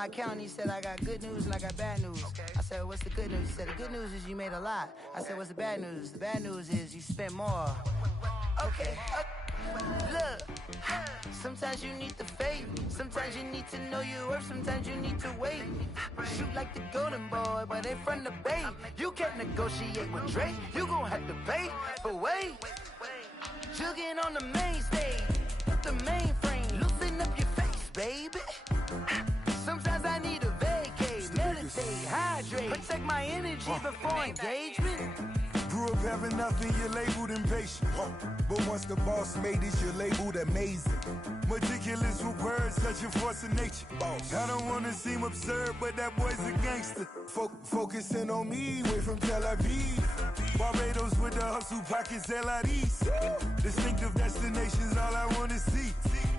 my account and he said, I got good news and I got bad news. I said, what's the good news? He said, the good news is you made a lot. I said, what's the bad news? The bad news is you spent more. Okay. Look, sometimes you need the faith. Sometimes you need to know your worth. Sometimes you need to wait. Shoot like the golden boy, but they from the bay. You can't negotiate with Drake. You gon' have to pay. But wait, jugging on the main stage, the mainframe, loosen up your face, baby. Sometimes I need a vacate, meditate, hydrate, protect my energy before engagement. Grew up having nothing, you're labeled impatient. But once the boss made it, you're labeled amazing. Meticulous with words, such a force of nature. I don't wanna seem absurd, but that boy's a gangster. Focusing on me, way from Tel Aviv. Barbados with the hustle pockets, LIDs. Distinctive destinations, all I wanna see.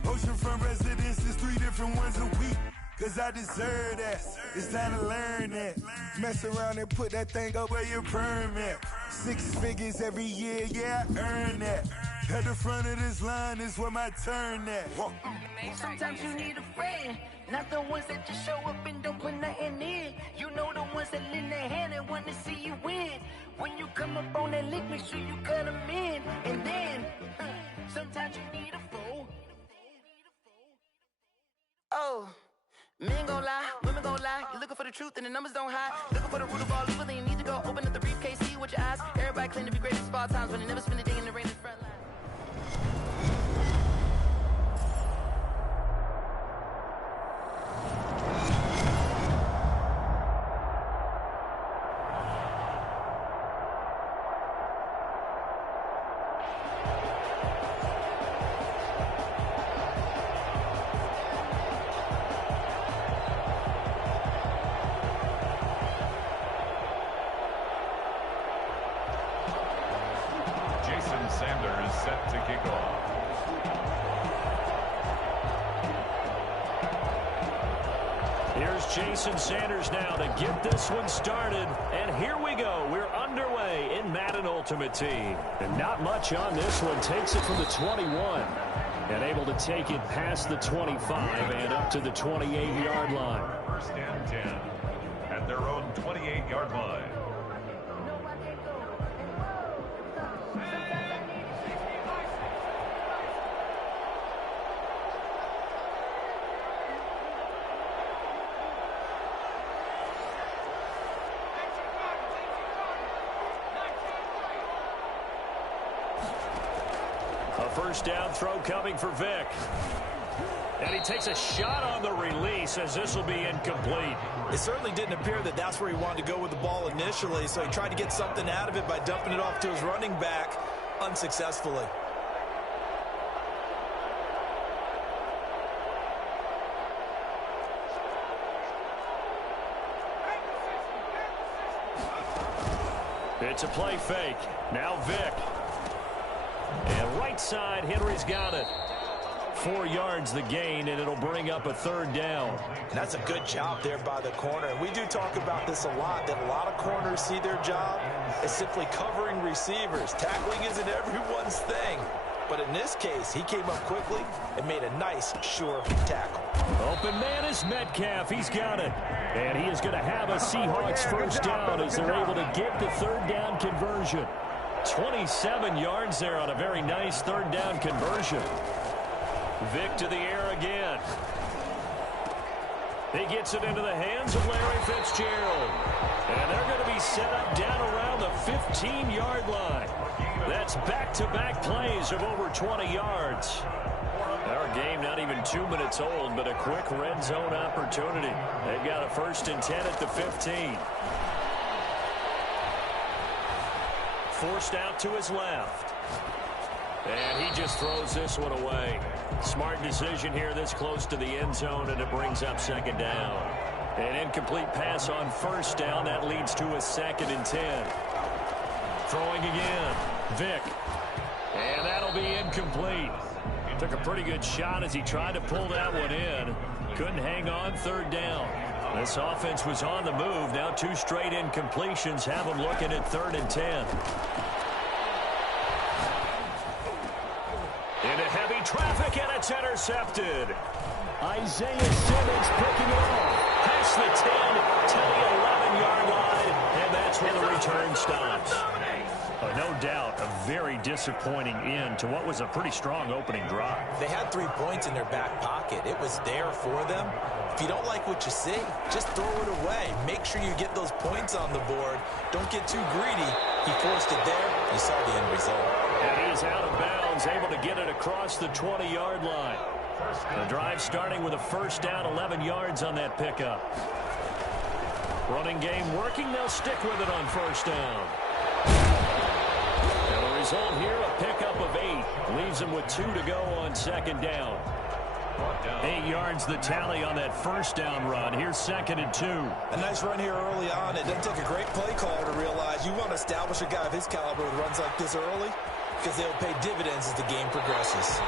Oceanfront residences, 3 different ones a week. Cause I deserve that, it's time to learn that. Mess around and put that thing up where your permit. 6 figures every year, yeah, I earn that. At the front of this line is where my turn at. Sometimes you need a friend, not the ones that just show up and don't put nothing in. You know the ones that lend their hand and want to see you win. When you come up on that lick, make sure you cut them in. And then, sometimes you need a fool. Oh. Men gon' lie, women gon' lie. You're looking for the truth and the numbers don't hide. Looking for the root of all evil, then you need to go open up the briefcase, see with your eyes. Everybody claim to be great at all times, but they never spend a day in the rain in the front line. Sanders set to kick off. Here's Jason Sanders now to get this one started. And here we go. We're underway in Madden Ultimate Team. And not much on this one. Takes it from the 21. And able to take it past the 25 and up to the 28-yard line. First and 10 at their own 28-yard line. First down throw coming for Vic. And he takes a shot on the release as this will be incomplete. It certainly didn't appear that that's where he wanted to go with the ball initially, so he tried to get something out of it by dumping it off to his running back unsuccessfully. It's a play fake. Now Vic. And right side, Henry's got it. 4 yards the gain, and it'll bring up a third down. And that's a good job there by the corner. And we do talk about this a lot, that a lot of corners see their job as simply covering receivers. Tackling isn't everyone's thing. But in this case, he came up quickly and made a nice, sure tackle. Open man is Metcalf. He's got it. And he is going to have a Seahawks first down as they're able to get the third down conversion. 27 yards there on a very nice third down conversion. Vic to the air again. He gets it into the hands of Larry Fitzgerald. And they're going to be set up down around the 15-yard line. That's back-to-back plays of over 20 yards. Our game not even 2 minutes old, but a quick red zone opportunity. They've got a first and 10 at the 15. Forced out to his left. And he just throws this one away. Smart decision here this close to the end zone, and it brings up second down. An incomplete pass on first down. That leads to a second and 10. Throwing again. Vic. And that'll be incomplete. Took a pretty good shot as he tried to pull that one in. Couldn't hang on third down. This offense was on the move. Now 2 straight incompletions have them looking at third and 10. Into heavy traffic, and it's intercepted. Isaiah Simmons picking it off. disappointing end to what was a pretty strong opening drive. They had 3 points in their back pocket. It was there for them. If you don't like what you see, just throw it away. Make sure you get those points on the board. Don't get too greedy. He forced it there. You saw the end result. And he is out of bounds, able to get it across the 20-yard line. The drive starting with a first down, 11 yards on that pickup. Running game working. They'll stick with it on first down. And the result here, a pickup of 8. Leaves them with 2 to go on second down. 8 yards the tally on that first down run. Here's 2nd and 2. A nice run here early on. It doesn't take a great play caller to realize you want to establish a guy of his caliber with runs like this early because they'll pay dividends as the game progresses.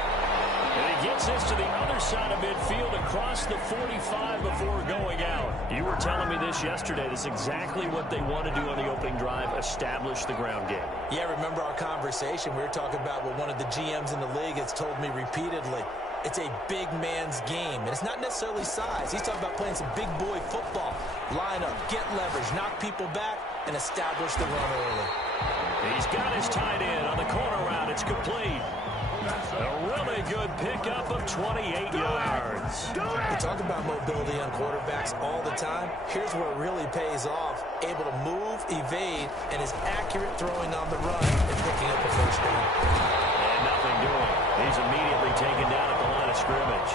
And he gets this to the other side of midfield across the 45 before going out. You were telling me this yesterday. This is exactly what they want to do on the opening drive, establish the ground game. Yeah, remember our conversation? We were talking about what one of the GMs in the league has told me repeatedly. It's a big man's game, and it's not necessarily size. He's talking about playing some big boy football. Line up, get leverage, knock people back, and establish the run early. He's got his tight end on the corner route. It's complete. A really good pickup of 28 yards. We talk about mobility on quarterbacks all the time. Here's where it really pays off. Able to move, evade, and is accurate throwing on the run and picking up a first down. And nothing doing. He's immediately taken down at the line of scrimmage.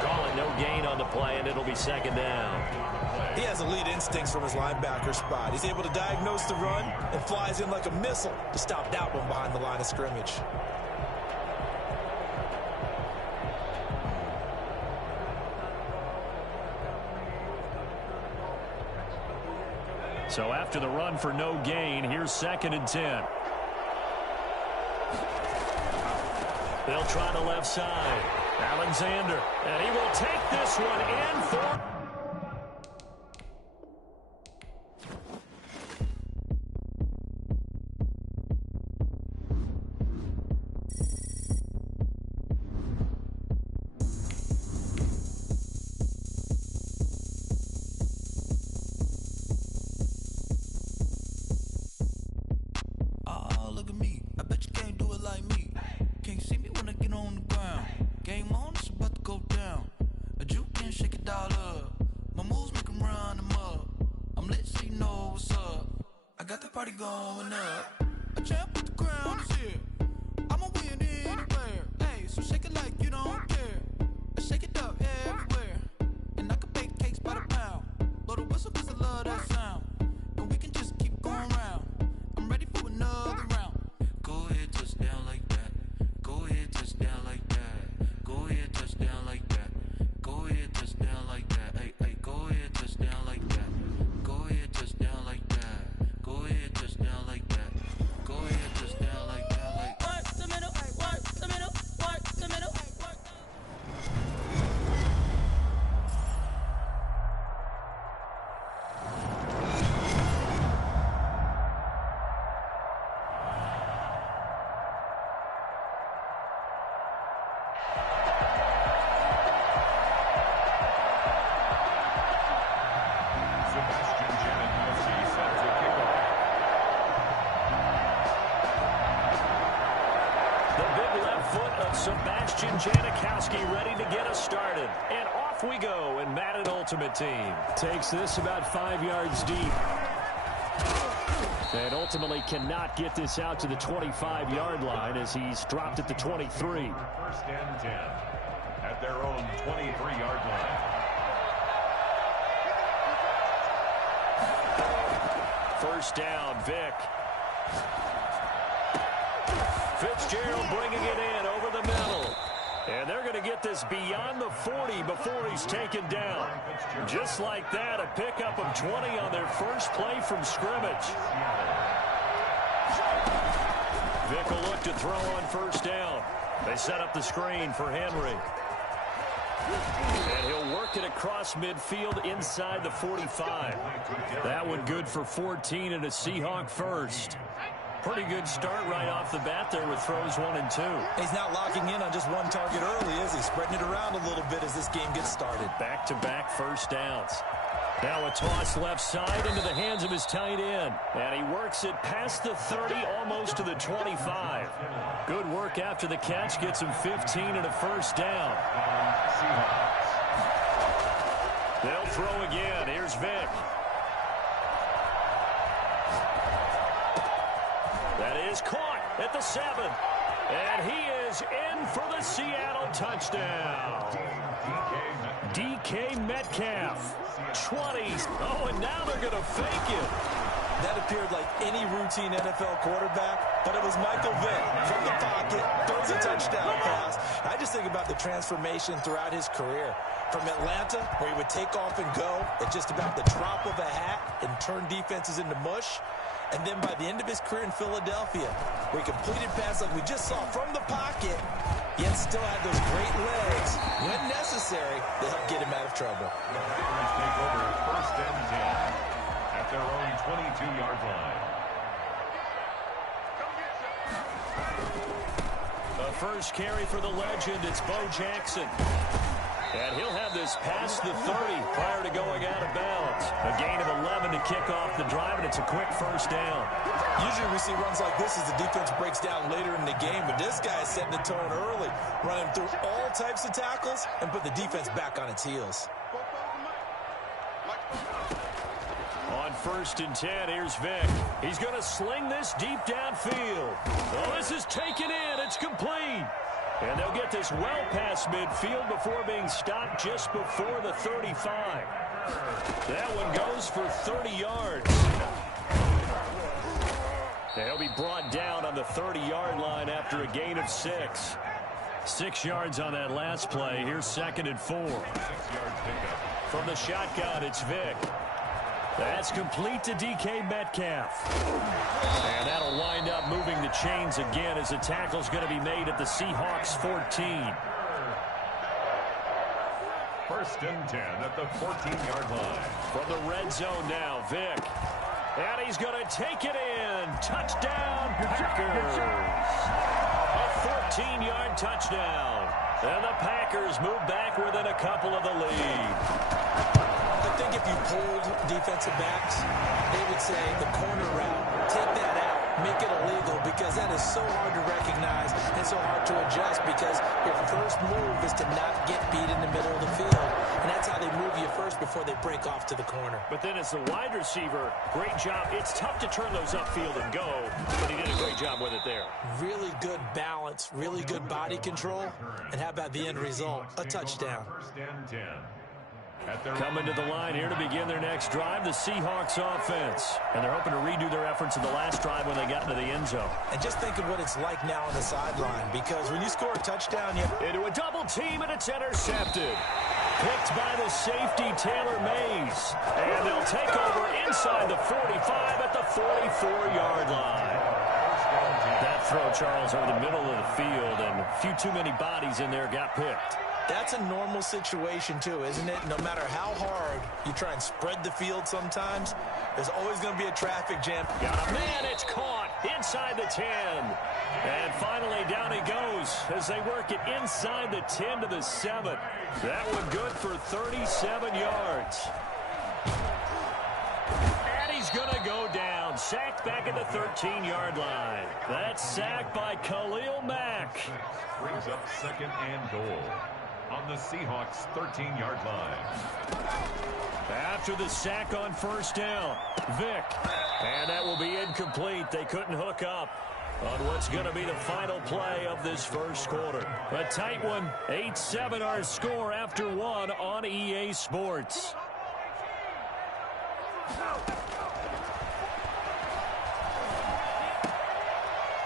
Call it no gain on the play, and it'll be second down. He has elite instincts from his linebacker spot. He's able to diagnose the run and flies in like a missile to stop that one behind the line of scrimmage. So after the run for no gain, here's 2nd and 10. They'll try the left side. Alexander, and he will take this one in for... Sebastian Janikowski ready to get us started. And off we go, and Madden Ultimate Team takes this about 5 yards deep. And ultimately cannot get this out to the 25-yard line as he's dropped at the 23. First and 10 at their own 23-yard line. First down, Vic. Fitzgerald bringing it in over the middle. And they're going to get this beyond the 40 before he's taken down. Just like that, a pickup of 20 on their first play from scrimmage. Vic will look to throw on first down. They set up the screen for Henry. And he'll work it across midfield inside the 45. That one good for 14 and a Seahawk first. Pretty good start right off the bat there with throws 1 and 2. He's not locking in on just one target early, is he? Spreading it around a little bit as this game gets started. Back-to-back first downs. Now a toss left side into the hands of his tight end. And he works it past the 30, almost to the 25. Good work after the catch. Gets him 15 and a first down. They'll throw again. Here's Vick. That is caught at the 7. And he is in for the Seattle touchdown. DK Metcalf. 20. Oh, and now they're going to fake it. That appeared like any routine NFL quarterback, but it was Michael Vick from the pocket, throws a touchdown pass. I just think about the transformation throughout his career. From Atlanta, where he would take off and go at just about the drop of a hat and turn defenses into mush. And then by the end of his career in Philadelphia, where he completed passes like we just saw from the pocket, yet still had those great legs, when necessary, to help get him out of trouble. The Packers take over 1st and 10 at their own 22-yard line. The first carry for the legend, it's Bo Jackson. And he'll have this past the 30 prior to going out of bounds. A gain of 11 to kick off the drive, and it's a quick first down. Usually we see runs like this as the defense breaks down later in the game, but this guy is setting the tone early, running through all types of tackles and put the defense back on its heels. On 1st and 10, here's Vick. He's going to sling this deep downfield. Oh, this is taken in. It's complete. And they'll get this well past midfield before being stopped just before the 35. That one goes for 30 yards. They'll be brought down on the 30-yard line after a gain of 6. 6 yards on that last play. Here's 2nd and 4. 6-yard pickup. From the shotgun, it's Vick. That's complete to DK Metcalf. And that'll wind up moving the chains again as the tackle's going to be made at the Seahawks 14. 1st and 10 at the 14-yard line. From the red zone now, Vick. And he's going to take it in. Touchdown, Packers. A 14-yard touchdown. And the Packers move back within a couple of the lead. I think if you polled defensive backs, they would say the corner route, take that out, make it illegal, because that is so hard to recognize and so hard to adjust, because your first move is to not get beat in the middle of the field. And that's how they move you first before they break off to the corner. But then as the wide receiver, great job. It's tough to turn those upfield and go, but he did a great job with it there. Really good balance, really good body control, and how about the end result? A touchdown. 1st and 10. Coming to the line here to begin their next drive, the Seahawks offense. And they're hoping to redo their efforts in the last drive when they got into the end zone. And just think of what it's like now on the sideline, because when you score a touchdown, you into a double team, and it's intercepted. Picked by the safety, Taylor Mays. And they'll take over inside the 45 at the 44-yard line. That throw, Charles, over the middle of the field, and a few too many bodies in there got picked. That's a normal situation, too, isn't it? No matter how hard you try and spread the field sometimes, there's always going to be a traffic jam. Got a man, it's caught inside the 10. And finally, down he goes as they work it inside the 10 to the 7. That one good for 37 yards. And he's going to go down. Sacked back at the 13-yard line. That's sacked by Khalil Mack. Brings up 2nd and goal on the Seahawks 13-yard line. After the sack on 1st down, Vick. And that will be incomplete. They couldn't hook up on what's going to be the final play of this first quarter. A tight one, 8-7 our score after 1 on EA Sports.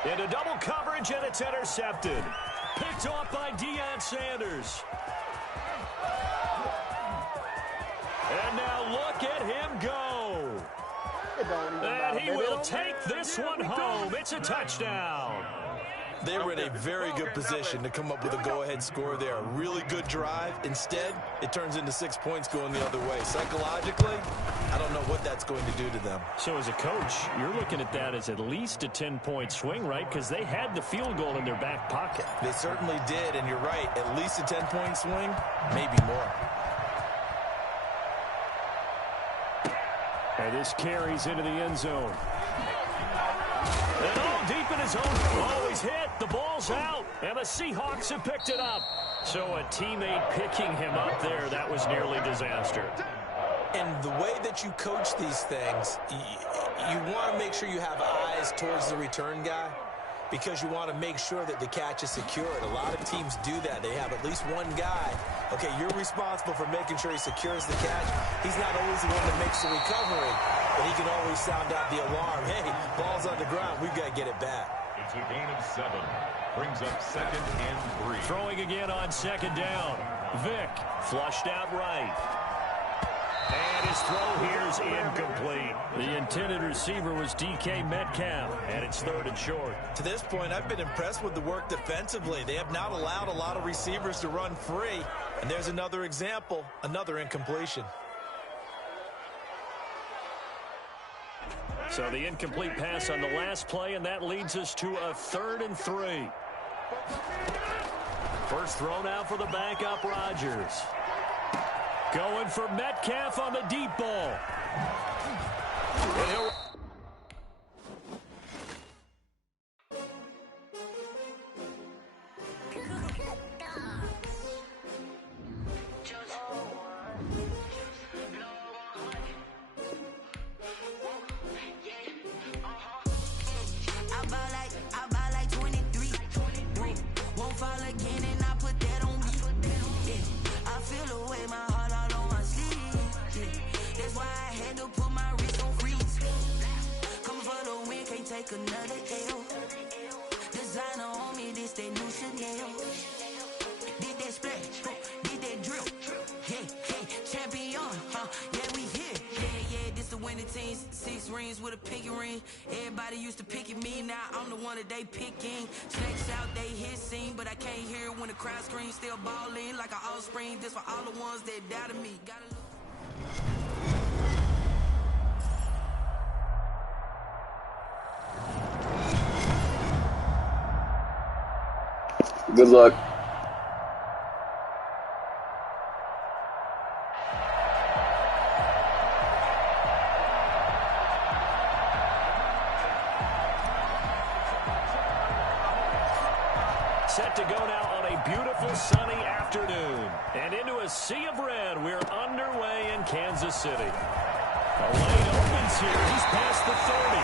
Into double coverage, and it's intercepted. Picked off by Deion Sanders. And now look at him go. And he will take this one home. It's a touchdown. They were in a very good position to come up with a go-ahead score there. A really good drive. Instead, it turns into 6 points going the other way. Psychologically, I don't know what that's going to do to them. So as a coach, you're looking at that as at least a 10-point swing, right? Because they had the field goal in their back pocket. They certainly did, and you're right. At least a 10-point swing, maybe more. And this carries into the end zone. And all deep in his own. Oh, he's hit. The ball's out. And the Seahawks have picked it up. So a teammate picking him up there, that was nearly disaster. And the way that you coach these things, you want to make sure you have eyes towards the return guy because you want to make sure that the catch is secured. A lot of teams do that. They have at least one guy. Okay, you're responsible for making sure he secures the catch. He's not always the one that makes the recovery, but he can always sound out the alarm. Hey, ball's on the ground. We've got to get it back. It's a gain of 7. Brings up 2nd and 3. Throwing again on 2nd down. Vick flushed out right. And his throw here is incomplete. The intended receiver was DK Metcalf, and it's 3rd and short. To this point, I've been impressed with the work defensively. They have not allowed a lot of receivers to run free. And there's another example, another incompletion. So the incomplete pass on the last play, and that leads us to a 3rd and 3. First throw now for the backup Rodgers. Going for Metcalf on the deep ball. I buy like 23. Won't fall again and I put that on me. Yeah. I feel the way my heart all on my sleeve. Yeah. That's why I had to put my wrist on freeze. Coming for the win, can't take another L. Designer on me, this that new Chanel. Did that splash, did that drill. Yeah, champion, yeah, we here. Yeah, this the winning team. 6 rings with a pinky ring. Everybody used to pick at me, now I'm the one that they picking. Snakes out, they hit scene, but I can't hear it when the crowd screams. Still ballin' like an offspring. This for all the ones that doubted me. Good luck. Set to go now on a beautiful sunny afternoon. And into a sea of red, we're underway in Kansas City. The lane opens here. He's past the 30.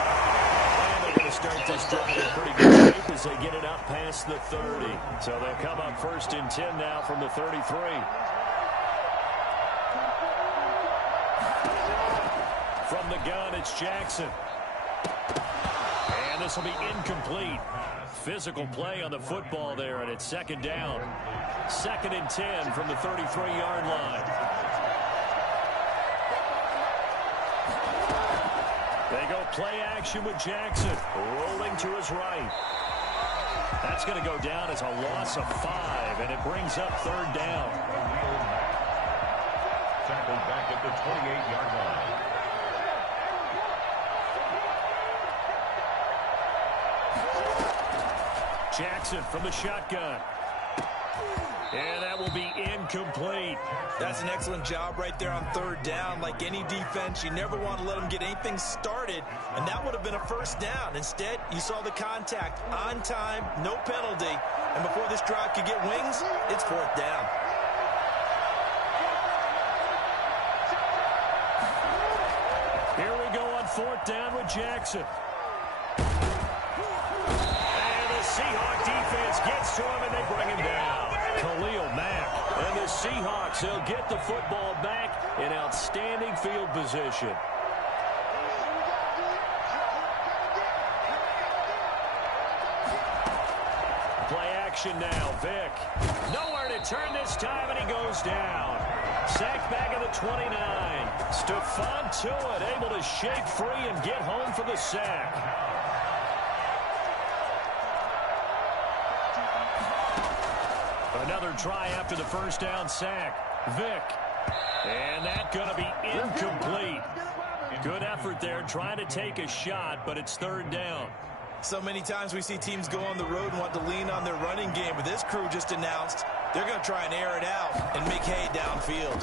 And they're going to start this drive in pretty good shape as they get it up past the 30. So they'll come up 1st and 10 now from the 33. From the gun, it's Jackson. And this will be incomplete. Physical play on the football there, and it's 2nd down. 2nd and 10 from the 33-yard line. They go play action with Jackson, rolling to his right. That's going to go down as a loss of 5, and it brings up 3rd down. Tackled back at the 28-yard line. Jackson from the shotgun. And that will be incomplete. That's an excellent job right there on 3rd down. Like any defense, you never want to let them get anything started, and that would have been a 1st down. Instead, you saw the contact on time, no penalty, and before this drive could get wings, it's 4th down. Here we go on 4th down with Jackson. Seahawk defense gets to him, and they bring him down. Khalil Mack. And the Seahawks, they'll get the football back in outstanding field position. Play action now. Vick. Nowhere to turn this time, and he goes down. Sacked back at the 29. Stephon Tuitt able to shake free and get home for the sack. another try after the first down sack. Vick. And that's going to be incomplete. Good effort there trying to take a shot, but it's third down. So many times we see teams go on the road and want to lean on their running game, but this crew just announced they're going to try and air it out and make hay downfield.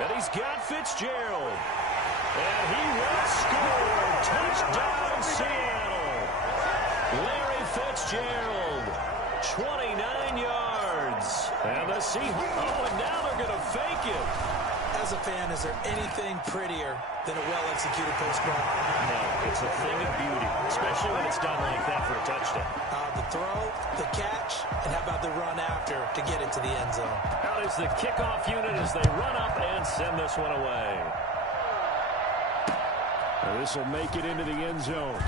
And he's got Fitzgerald. And he will score. Touchdown, Seattle. Larry Fitzgerald, 29 yards. And the Seahawks, oh, and now they're going to fake it. As a fan, is there anything prettier than a well-executed post-route? No, it's a thing of beauty, especially when it's done like that for a touchdown. The throw, the catch, and how about the run after to get it to the end zone? Out is the kickoff unit as they run up and send this one away. And this will make it into the end zone.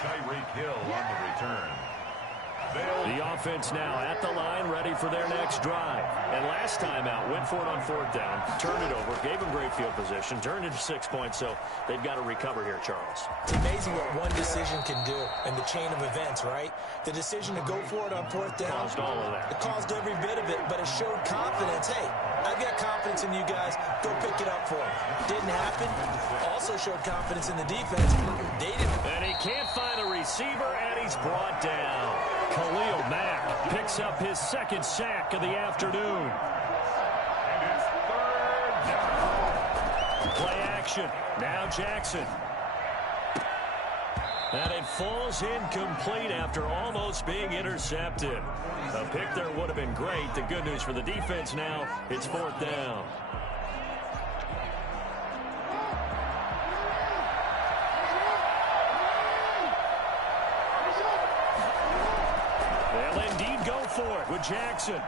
Tyreek Hill on the return. The offense now at the line, ready for their next drive. And last time out, went for it on fourth down, turned it over, gave them great field position, turned it to 6 points, so they've got to recover here, Charles. It's amazing what one decision can do in the chain of events, right? The decision to go for it on fourth down. Caused all of that. It caused every bit of it, but it showed confidence. Hey, I've got confidence in you guys. Go pick it up for them. Didn't happen. Also showed confidence in the defense. They didn't. And he can't find a receiver, and he's brought down. Khalil Mack picks up his second sack of the afternoon. And it's third down. Play action. Now Jackson. And it falls incomplete after almost being intercepted. A pick there would have been great. The good news for the defense now, it's fourth down. They'll indeed go for it with Jackson.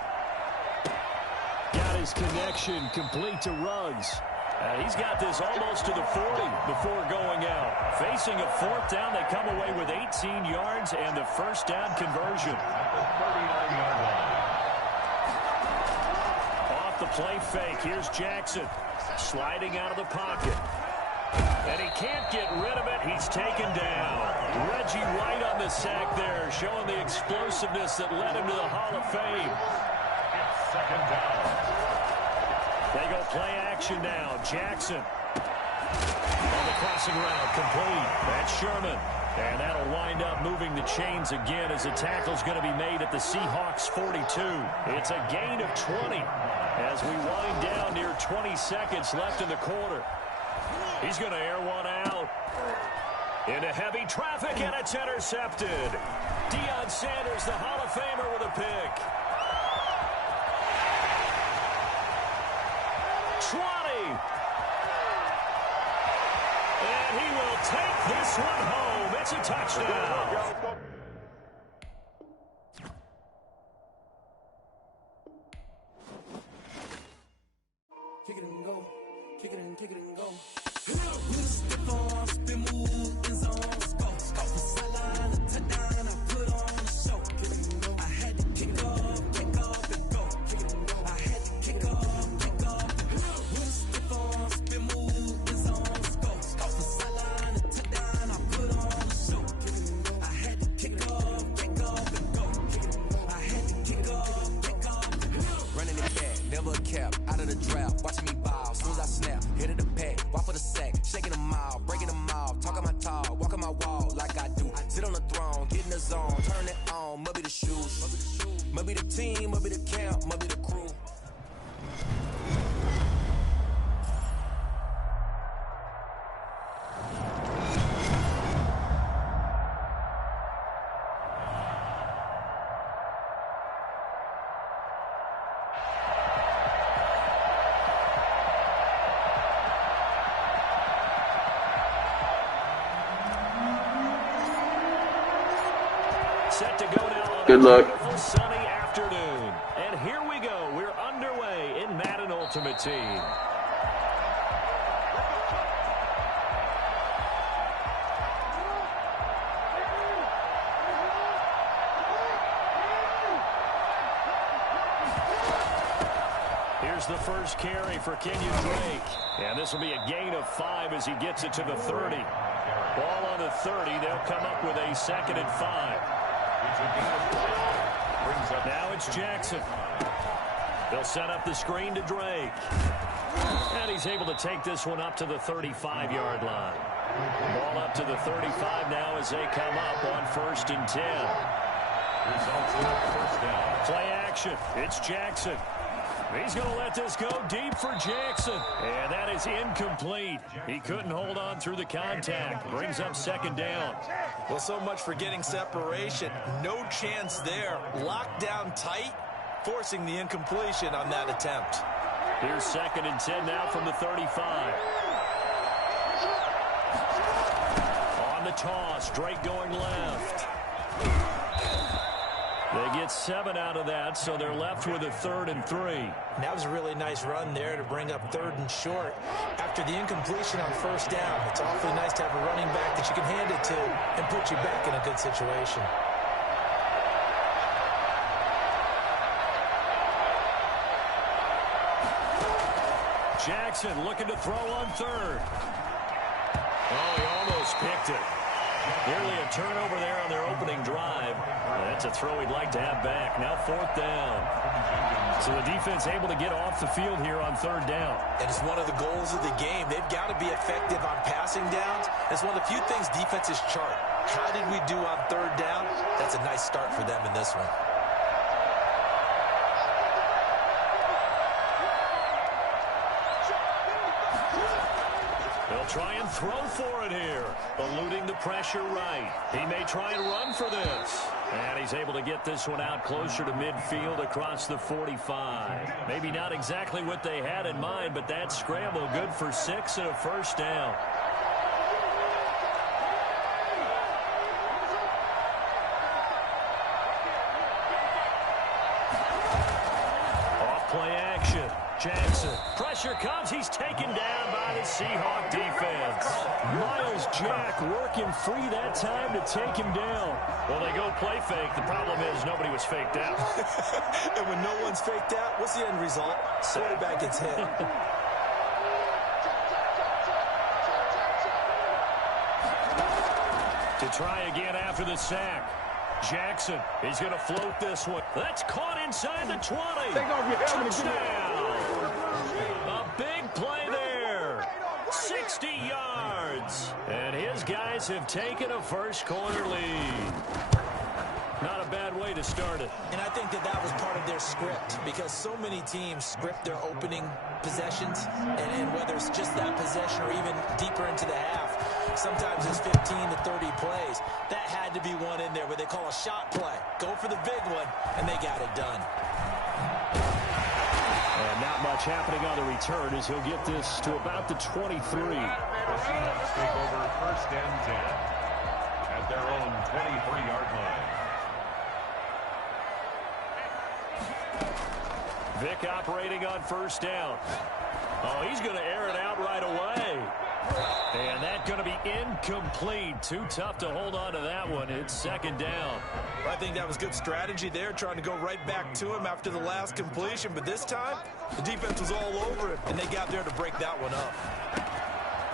Got his connection complete to Ruggs. And he's got this almost to the 40 before going out. Facing a fourth down, they come away with 18 yards and the first down conversion. At the 39-yard line. Off the play fake, here's Jackson. Sliding out of the pocket. And he can't get rid of it. He's taken down. Reggie White on the sack there, showing the explosiveness that led him to the Hall of Fame. It's second down. They go play action now. Jackson. On the crossing route, complete. That's Sherman. And that'll wind up moving the chains again as the tackle's going to be made at the Seahawks 42. It's a gain of 20 as we wind down near 20 seconds left in the quarter. He's going to air one out. Into heavy traffic, and it's intercepted. Deion Sanders, the Hall of Famer, with a pick. 20. And he will take this one home. It's a touchdown. Kick it and go. Kick it and kick it and go. Set to go now on Good luck. A beautiful sunny afternoon. And here we go. We're underway in Madden Ultimate Team. Here's the first carry for Kenyon Drake. And this will be a gain of 5 as he gets it to the 30. Ball on the 30. They'll come up with a 2nd and 5. Now it's Jackson. They'll set up the screen to Drake. And he's able to take this one up to the 35-yard line. Ball up to the 35 now as they come up on 1st and 10. Results in first down. Play action. It's Jackson. He's going to let this go deep for Jackson. And that is incomplete. He couldn't hold on through the contact. Brings up 2nd down. Well, so much for getting separation. No chance there. Locked down tight, forcing the incompletion on that attempt. Here's 2nd and 10 now from the 35. On the toss, Drake going left. They get 7 out of that, so they're left with a 3rd and 3. And that was a really nice run there to bring up 3rd and short. After the incompletion on 1st down, it's awfully nice to have a running back that you can hand it to and put you back in a good situation. Jackson looking to throw on 3rd. Oh, he almost picked it. Nearly a turnover there on their opening drive. That's a throw he'd like to have back. Now 4th down. So the defense able to get off the field here on 3rd down. And it's one of the goals of the game. They've got to be effective on passing downs. It's one of the few things defenses chart. How did we do on 3rd down? That's a nice start for them in this one. They'll try and throw for it here. Eluding the pressure right. He may try and run for this. And he's able to get this one out closer to midfield across the 45. Maybe not exactly what they had in mind, but that scramble good for 6 and a 1st down. Off-play action. Jackson. Pressure comes. He's taken down by the Seahawk defense. Miles Jack working free that time to take him down. Well, they go play fake. The problem is nobody was faked out. And when no one's faked out, what's the end result? Quarterback gets hit. To try again after the sack. Jackson, he's going to float this one. That's caught inside the 20. Touchdown. A big play there. 60 yards. And his guys have taken a first quarter lead. Not a bad way to start it. And I think that was part of their script, because so many teams script their opening possessions, and whether it's just that possession or even deeper into the half, sometimes it's 15 to 30 plays. That had to be one in there where they call a shot play. Go for the big one, and they got it done. And not much happening on the return as he'll get this to about the 23. The Seahawks take over 1st and 10 at their own 23-yard line. Vick operating on 1st down. Oh, he's going to air it out right away. And that's going to be incomplete. Too tough to hold on to that one. It's 2nd down. I think that was good strategy there, trying to go right back to him after the last completion. But this time, the defense was all over it, and they got there to break that one up.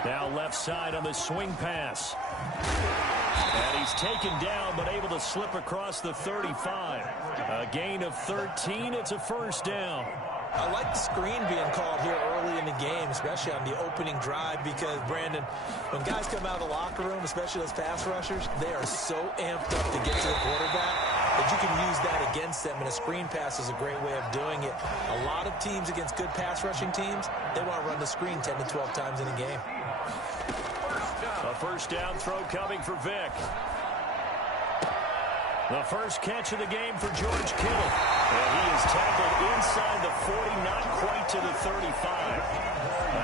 Now left side on the swing pass. And he's taken down, but able to slip across the 35. A gain of 13. It's a 1st down. I like the screen being called here early in the game, especially on the opening drive, because, Brandon, when guys come out of the locker room, especially those pass rushers, they are so amped up to get to the quarterback that you can use that against them, and a screen pass is a great way of doing it. A lot of teams against good pass rushing teams, they want to run the screen 10 to 12 times in a game. A 1st down throw coming for Vick. The first catch of the game for George Kittle. And he is tackled inside the 40, not quite to the 35.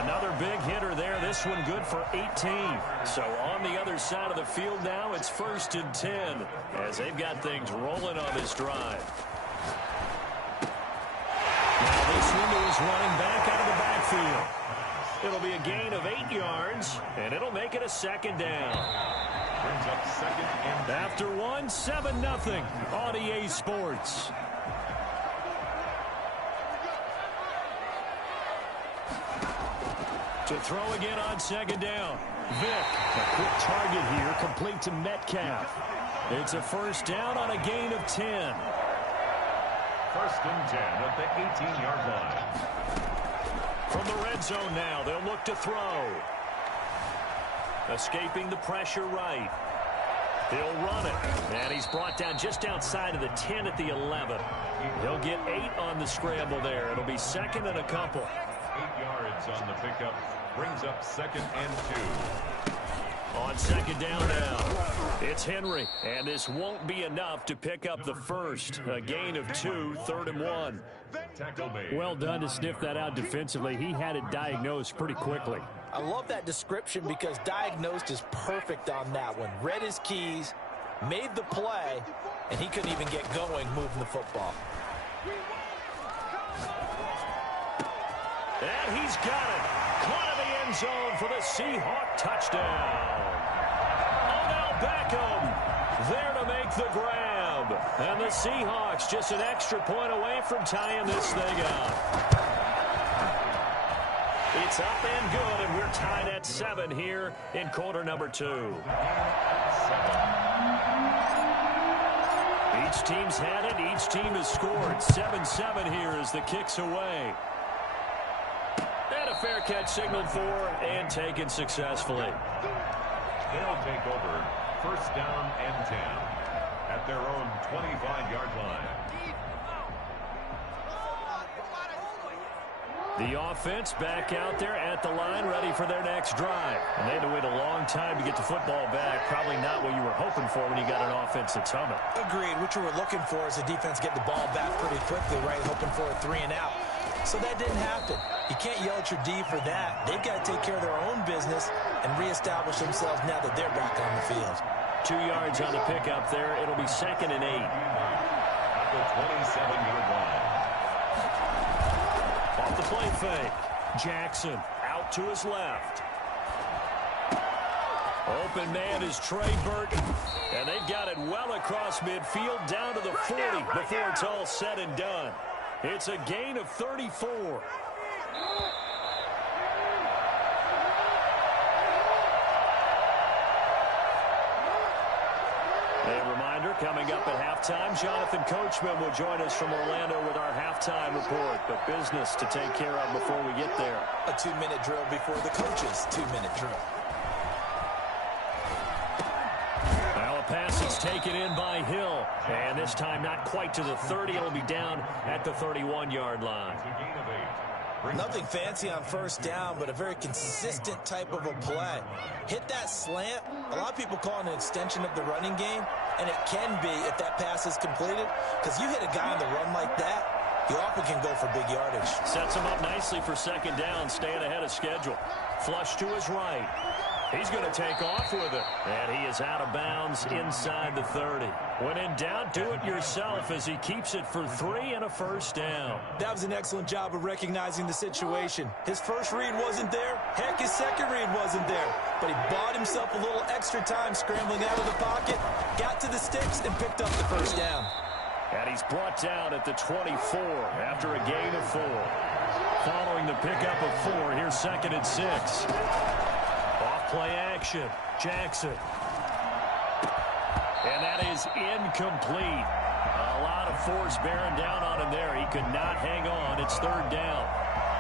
Another big hitter there. This one good for 18. So on the other side of the field now, it's 1st and 10 as they've got things rolling on this drive. Now this window is running back out of the backfield. It'll be a gain of 8 yards, and it'll make it a 2nd down. Brings up 2nd and 10. After 7-0 on EA Sports. To throw again on second down. Vick, a quick target here, complete to Metcalf. It's a first down on a gain of 10. First and 10 at the 18-yard line. From the red zone now, they'll look to throw. Escaping the pressure right. He'll run it. And he's brought down just outside of the 10 at the 11. He'll get 8 on the scramble there. It'll be second and a couple. 8 yards on the pickup. Brings up second and 2. On second down now, it's Henry. And this won't be enough to pick up the first. A gain of 2, 3rd and 1. Tackle made. Well done to sniff that out defensively. He had it diagnosed pretty quickly. I love that description because diagnosed is perfect on that one. Read his keys, made the play, and he couldn't even get going moving the football. And he's got it. Caught in the end zone for the Seahawk touchdown. Odell Beckham there to make the grab. And the Seahawks just an extra point away from tying this thing up. It's up and good, and we're tied at 7 here in quarter number 2. Each team's had it. Each team has scored. 7-7 here as the kick's away. And a fair catch signaled for and taken successfully. They'll take over first down and 10 at their own 25-yard line. The offense back out there at the line, ready for their next drive. And they had to wait a long time to get the football back. Probably not what you were hoping for when you got an offense that's humming. Agreed. What you were looking for is the defense get the ball back pretty quickly, right? Hoping for a 3 and out. So that didn't happen. You can't yell at your D for that. They've got to take care of their own business and reestablish themselves now that they're back on the field. 2 yards on the pickup there. It'll be second and 8. At the 27-yard line. Off the play fake. Jackson out to his left. Open man is Trey Burton. And they've got it well across midfield down to the 40 before it's all said and done. It's a gain of 34. A reminder, coming up at halftime, Jonathan Coachman will join us from Orlando with our halftime report. But business to take care of before we get there. A 2-minute drill before the coach's 2-minute drill. Now a pass is taken in by Hill. And this time not quite to the 30. It'll be down at the 31-yard line. It's a gain of 8. Nothing fancy on first down, but a very consistent type of a play. Hit that slant. A lot of people call it an extension of the running game, and it can be if that pass is completed, because you hit a guy on the run like that, you often can go for big yardage. Sets him up nicely for second down, staying ahead of schedule. Flush to his right. He's going to take off with it. And he is out of bounds inside the 30. When in doubt, do it yourself as he keeps it for 3 and a first down. That was an excellent job of recognizing the situation. His first read wasn't there. Heck, his second read wasn't there. But he bought himself a little extra time scrambling out of the pocket, got to the sticks, and picked up the first down. And he's brought down at the 24 after a gain of 4. Following the pickup of 4, here's second and 6. Off-play action, Jackson. And that is incomplete. A lot of force bearing down on him there. He could not hang on. It's third down.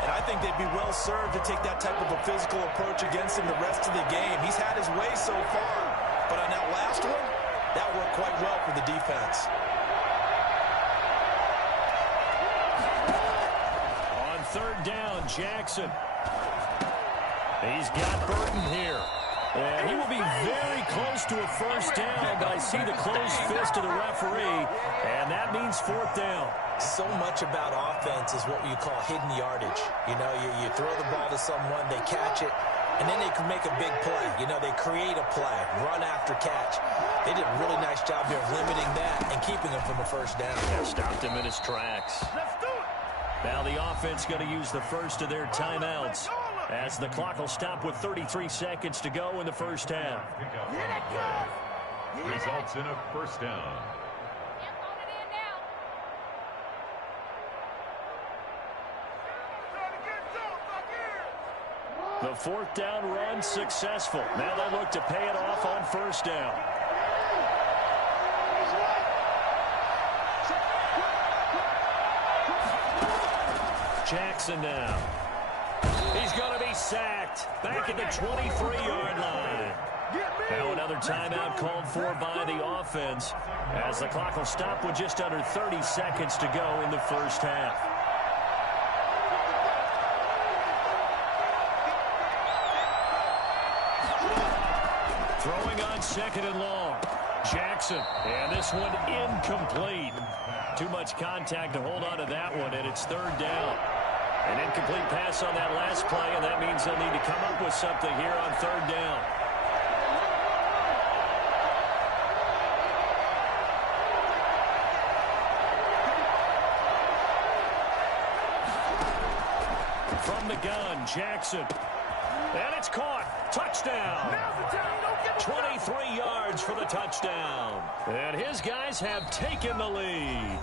And I think they'd be well served to take that type of a physical approach against him the rest of the game. He's had his way so far. But on that last one, that worked quite well for the defense. On third down, Jackson. He's got Burton here. And he will be very close to a first down, but I see the closed fist of the referee, and that means fourth down. So much about offense is what you call hidden yardage. You know, you throw the ball to someone, they catch it, and then they can make a big play. You know, they create a play, run after catch. They did a really nice job there of limiting that and keeping him from a first down. Yeah, stopped him in his tracks. Let's do it. Now the offense going to use the first of their timeouts as the clock will stop with 33 seconds to go in the first half. Pickup on the play. Results in a first down. The fourth down run successful. Now they look to pay it off on first down. Jackson now. He's going to be sacked. Back at the 23-yard line. Now another timeout called for by the offense as the clock will stop with just under 30 seconds to go in the first half. Throwing on second and long. Jackson, and this one incomplete. Too much contact to hold on to that one, and it's third down. An incomplete pass on that last play, and that means they'll need to come up with something here on third down. From the gun, Jackson. And it's caught. Touchdown. 23 yards for the touchdown. And his guys have taken the lead.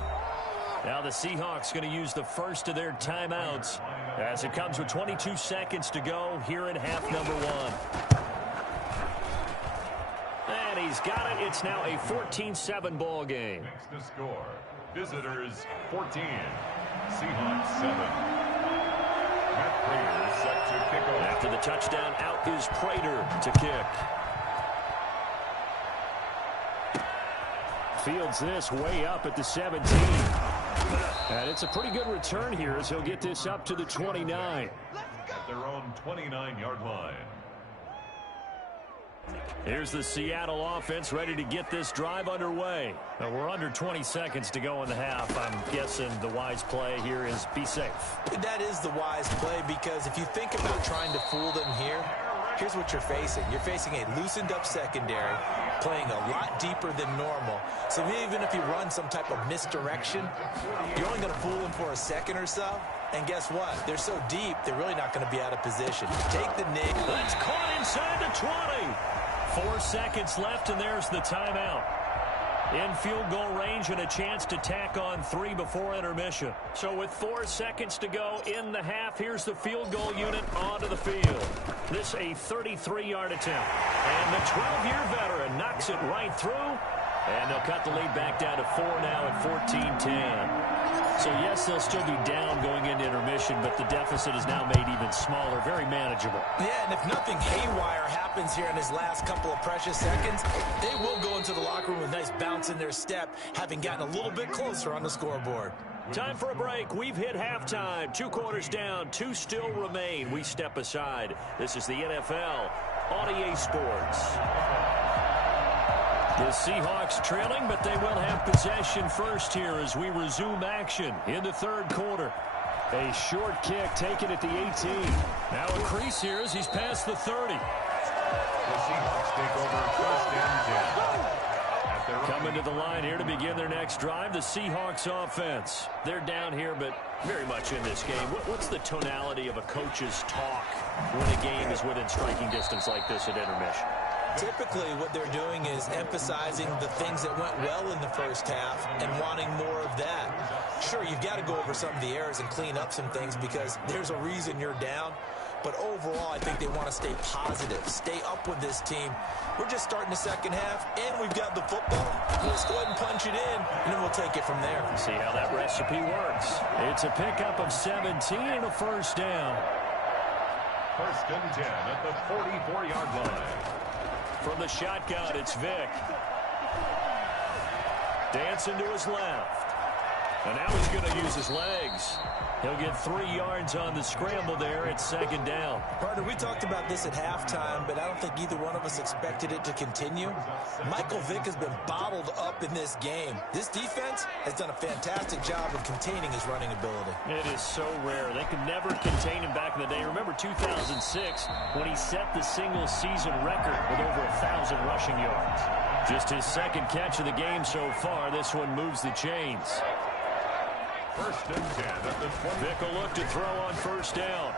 Now the Seahawks going to use the first of their timeouts as it comes with 22 seconds to go here in half number one. And he's got it. It's now a 14-7 ball game. Makes the score. Visitors 14. Seahawks 7. Matt Prater set to kick off. After the touchdown, out is Prater to kick. Fields this way up at the 17. And it's a pretty good return here as he'll get this up to the 29. At their own 29-yard line. Here's the Seattle offense ready to get this drive underway. Now we're under 20 seconds to go in the half. I'm guessing the wise play here is be safe. That is the wise play because if you think about trying to fool them here, here's what you're facing. You're facing a loosened up secondary, playing a lot deeper than normal. So even if you run some type of misdirection, you're only going to fool them for a second or so. And guess what? They're so deep, they're really not going to be out of position. Take the nick. That's caught inside the 20. 4 seconds left, and there's the timeout. In field goal range and a chance to tack on 3 before intermission. So with 4 seconds to go in the half, here's the field goal unit onto the field. This a 33-yard attempt. And the 12-year veteran knocks it right through. And they'll cut the lead back down to 4 now at 14-10. So, yes, they'll still be down going into intermission, but the deficit is now made even smaller, very manageable. Yeah, and if nothing haywire happens here in his last couple of precious seconds, they will go into the locker room with a nice bounce in their step, having gotten a little bit closer on the scoreboard. Time for a break. We've hit halftime. 2 quarters down, 2 still remain. We step aside. This is the NFL on EA Sports. The Seahawks trailing, but they will have possession first here as we resume action in the third quarter. A short kick taken at the 18. Now a crease here as he's past the 30. The Seahawks take over first and 10. Coming to the line here to begin their next drive, the Seahawks offense. They're down here, but very much in this game. What's the tonality of a coach's talk when a game is within striking distance like this at intermission? Typically, what they're doing is emphasizing the things that went well in the first half and wanting more of that. Sure, you've got to go over some of the errors and clean up some things because there's a reason you're down. But overall, I think they want to stay positive, stay up with this team. We're just starting the second half, and we've got the football. Let's go ahead and punch it in, and then we'll take it from there. See how that recipe works. It's a pickup of 17 and a first down. First and 10 at the 44-yard line. From the shotgun, it's Vick. Dancing to his left. And now he's going to use his legs. He'll get 3 yards on the scramble there at second down. Partner, we talked about this at halftime, but I don't think either one of us expected it to continue. Michael Vick has been bottled up in this game. This defense has done a fantastic job of containing his running ability. It is so rare. They could never contain him back in the day. Remember 2006 when he set the single-season record with over 1,000 rushing yards. Just his second catch of the game so far. This one moves the chains. First and 10 at the 20. Vick will look to throw on first down.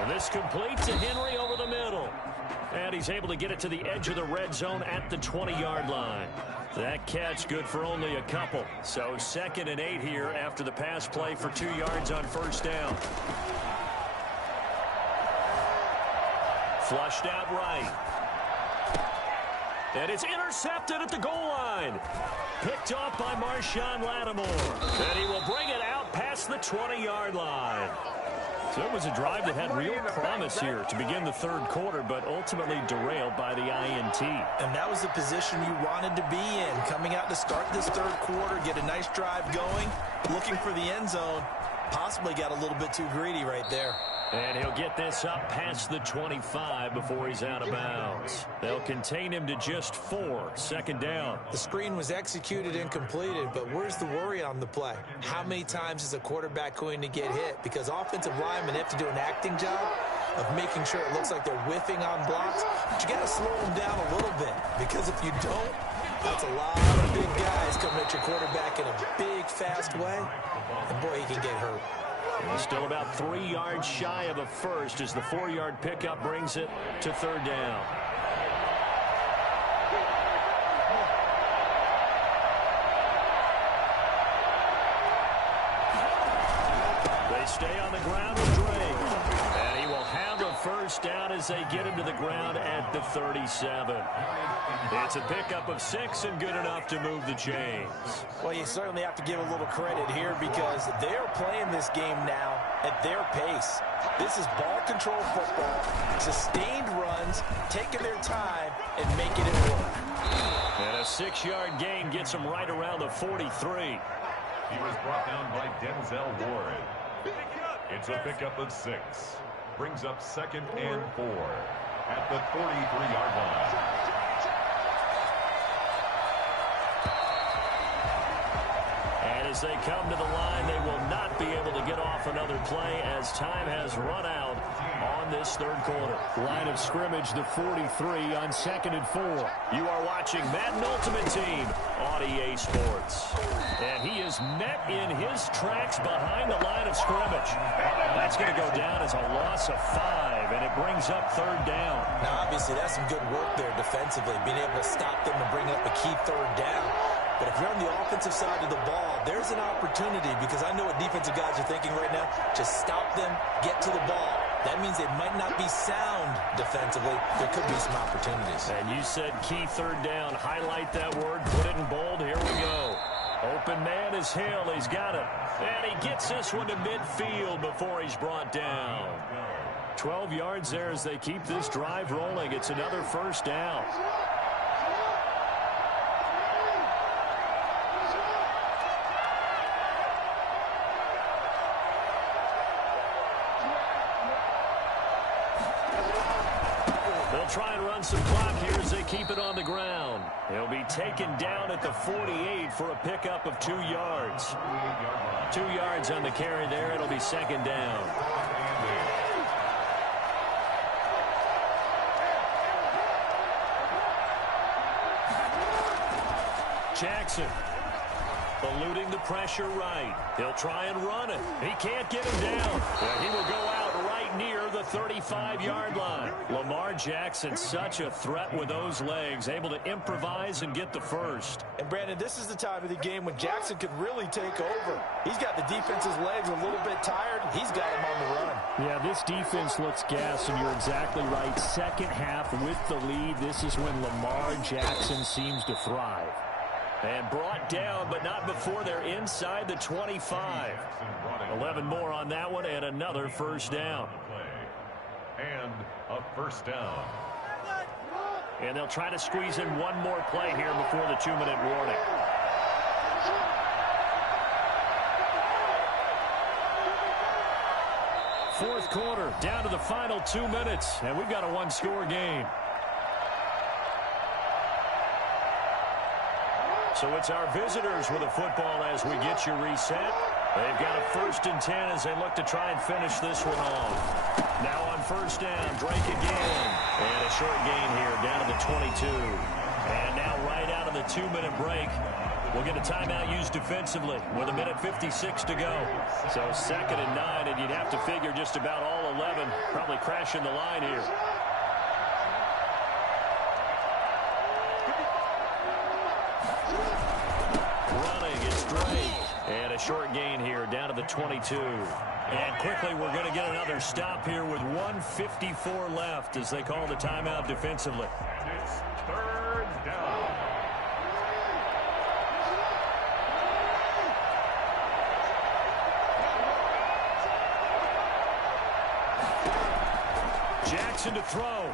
And this complete to Henry over the middle. And he's able to get it to the edge of the red zone at the 20-yard line. That catch good for only a couple. So 2nd and 8 here after the pass play for 2 yards on first down. Flushed out right. And it's intercepted at the goal line. Picked off by Marshawn Lattimore. And he will bring it out past the 20-yard line. So it was a drive that had real promise here to begin the third quarter, but ultimately derailed by the INT. And that was the position you wanted to be in. Coming out to start this third quarter, get a nice drive going, looking for the end zone. Possibly got a little bit too greedy right there. And he'll get this up past the 25 before he's out of bounds. They'll contain him to just 4, second down. The screen was executed and completed, but where's the worry on the play? How many times is a quarterback going to get hit? Because offensive linemen have to do an acting job of making sure it looks like they're whiffing on blocks. But you got to slow them down a little bit, because if you don't, that's a lot of big guys coming at your quarterback in a big, fast way. And boy, he can get hurt. He's still about 3 yards shy of a first as the 4-yard pickup brings it to third down. They stay on the ground with Drake. And he will have a first down as they get him to the ground at the 37. It's a pickup of 6 and good enough to move the chains. Well, you certainly have to give a little credit here because they're playing this game now at their pace. This is ball control football, sustained runs, taking their time and making it work. And a 6-yard gain gets him right around the 43. He was brought down by Denzel Ward. It's a pickup of 6. Brings up 2nd and 4 at the 43-yard line. As they come to the line, they will not be able to get off another play as time has run out on this third quarter. Line of scrimmage, the 43 on 2nd and 4. You are watching Madden Ultimate Team on EA Sports. And he is met in his tracks behind the line of scrimmage. That's going to go down as a loss of 5, and it brings up third down. Now, obviously, that's some good work there defensively, being able to stop them and bring up a key third down. But if you're on the offensive side of the ball, there's an opportunity because I know what defensive guys are thinking right now. Just stop them, get to the ball. That means they might not be sound defensively. There could be some opportunities. And you said key third down. Highlight that word. Put it in bold. Here we go. Open man is Hill. He's got it. And he gets this one to midfield before he's brought down. 12 yards there as they keep this drive rolling. It's another first down. Try and run some clock here as they keep it on the ground. He'll be taken down at the 48 for a pickup of 2 yards. 2 yards on the carry there. It'll be second down. Jackson eluding the pressure right. He'll try and run it. He can't get him down. And he will go out right near the 35-yard line. Lamar Jackson, such a threat with those legs, able to improvise and get the first. And, Brandon, this is the time of the game when Jackson could really take over. He's got the defense's legs a little bit tired. He's got him on the run. Yeah, this defense looks gassed, and you're exactly right. Second half with the lead, this is when Lamar Jackson seems to thrive. And brought down, but not before they're inside the 25. 11 more on that one, and another first down. And a first down. And they'll try to squeeze in one more play here before the 2-minute warning. Fourth quarter, down to the final 2 minutes, and we've got a one-score game. So it's our visitors with a football as we get you reset. They've got a 1st and 10 as they look to try and finish this one off. Now on first down, Drake again. And a short gain here down to the 22. And now right out of the 2-minute break, we'll get a timeout used defensively with 1:56 to go. So 2nd and 9, and you'd have to figure just about all 11 probably crashing the line here. a short gain here, down to the 22. And quickly, we're going to get another stop here with 1:54 left as they call the timeout defensively. It's third down. Jackson to throw.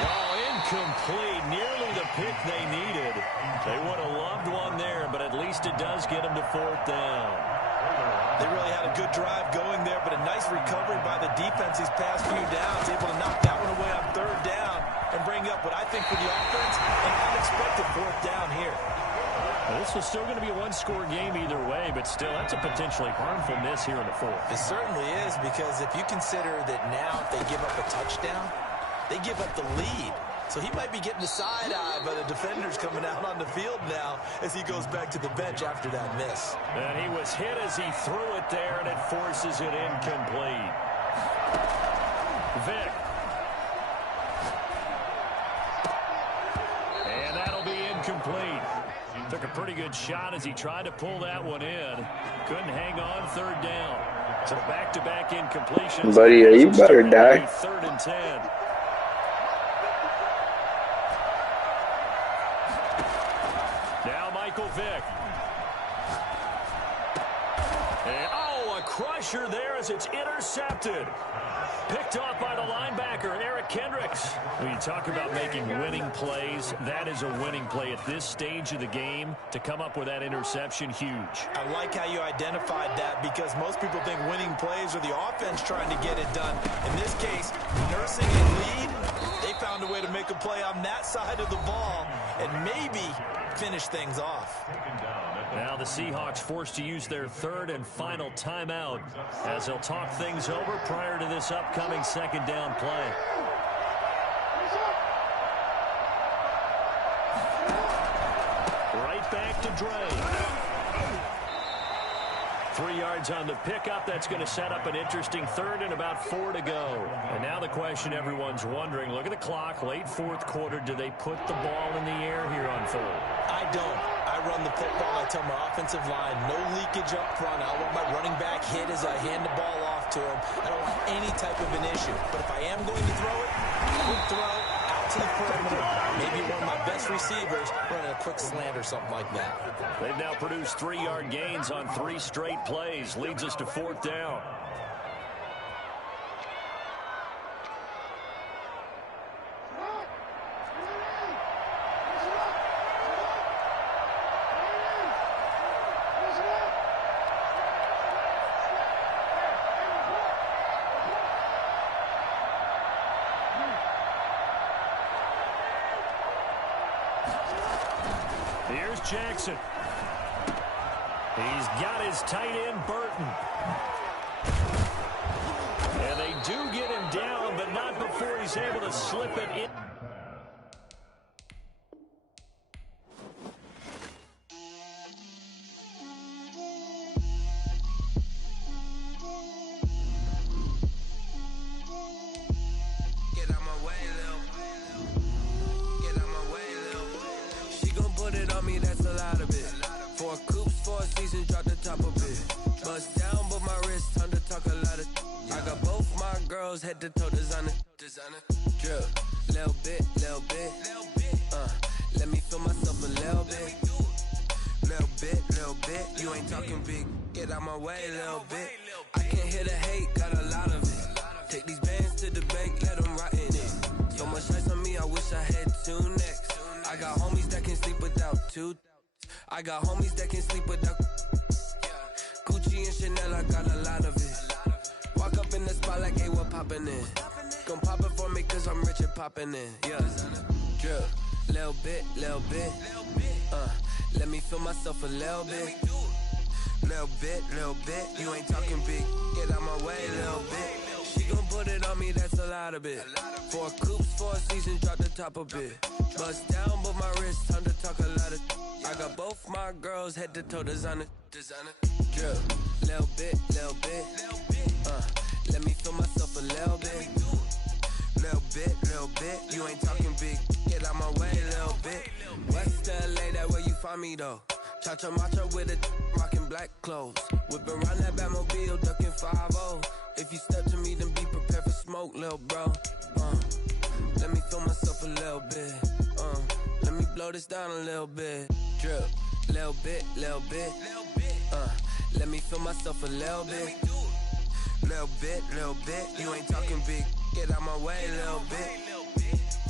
Oh, incomplete. Nearly the pick they needed. They would have loved one there, but at least it does get them to fourth down. They really had a good drive going there, but a nice recovery by the defense these past few downs, able to knock that one away on third down and bring up what I think for the offense, an unexpected fourth down here. Well, this was still going to be a one-score game either way, but still, that's a potentially harmful miss here in the fourth. It certainly is, because if you consider that now if they give up a touchdown, they give up the lead. So he might be getting the side-eye by the defenders coming out on the field now as he goes back to the bench after that miss. And he was hit as he threw it there, and it forces it incomplete. Vick. And that'll be incomplete. Took a pretty good shot as he tried to pull that one in. Couldn't hang on third down. So back-to-back incompletions. Buddy, you better die. 3rd and 10. Now Michael Vick. And, oh, a crusher there as it's intercepted. Picked off by the linebacker, Eric Kendricks. When you talk about making winning plays, that is a winning play at this stage of the game. To come up with that interception, huge. I like how you identified that, because most people think winning plays are the offense trying to get it done. In this case, nursing a lead, they found a way to make a play on that side of the ball and maybe finish things off. Now the Seahawks forced to use their 3rd and final timeout as they'll talk things over prior to this upcoming 2nd down play. Right back to Dre. 3 yards on the pickup. That's going to set up an interesting 3rd and about 4 to go. And now the question everyone's wondering, look at the clock, late 4th quarter. Do they put the ball in the air here on 4th? I don't. I run the football. I tell my offensive line, no leakage up front. I want my running back hit as I hand the ball off to him. I don't want any type of an issue. But if I am going to throw it, quick throw out to the perimeter. Maybe one of my best receivers running a quick slant or something like that. They've now produced 3-yard gains on 3 straight plays. Leads us to 4th down. Here's Jackson. He's got his tight end, Burton. And they do get him down, but not before he's able to slip it in. Head to toe designer, drip, little bit, let me feel myself a little bit, you ain't talking big, get out my way, little bit, I can't hear the hate, got a lot of it, take these bands to the bank, let them rot in it, so much ice on me, I wish I had 2 necks, I got homies that can sleep without 2, I got homies that can sleep without, Gucci and Chanel, I got a lot of it. Walk up in the spot like, hey, what poppin' in? Gon' pop it for me cause I'm rich and poppin' in. Yeah, drip, little bit, let me feel myself a little bit. Little bit, you ain't talking big. Get out my way, little bit. She gon' put it on me, that's a lot of it. 4 coops, 4 seasons, drop the top a bit. Bust down, but my wrist, time to talk a lot of. I got both my girls head to toe designer. Drip, little bit, let me feel myself a little bit. Little bit, you ain't talking big. Get out my way, little bit. West LA, that where you find me though. Cha-cha matcha with it, black clothes. Whip around that Batmobile, ducking 5-0. If you step to me, then be prepared for smoke, lil' bro. Let me feel myself a little bit. Let me blow this down a little bit. Drip, little bit, little bit. Let me feel myself a little bit. Little bit, little bit. You ain't talking big, get out my way, little bit.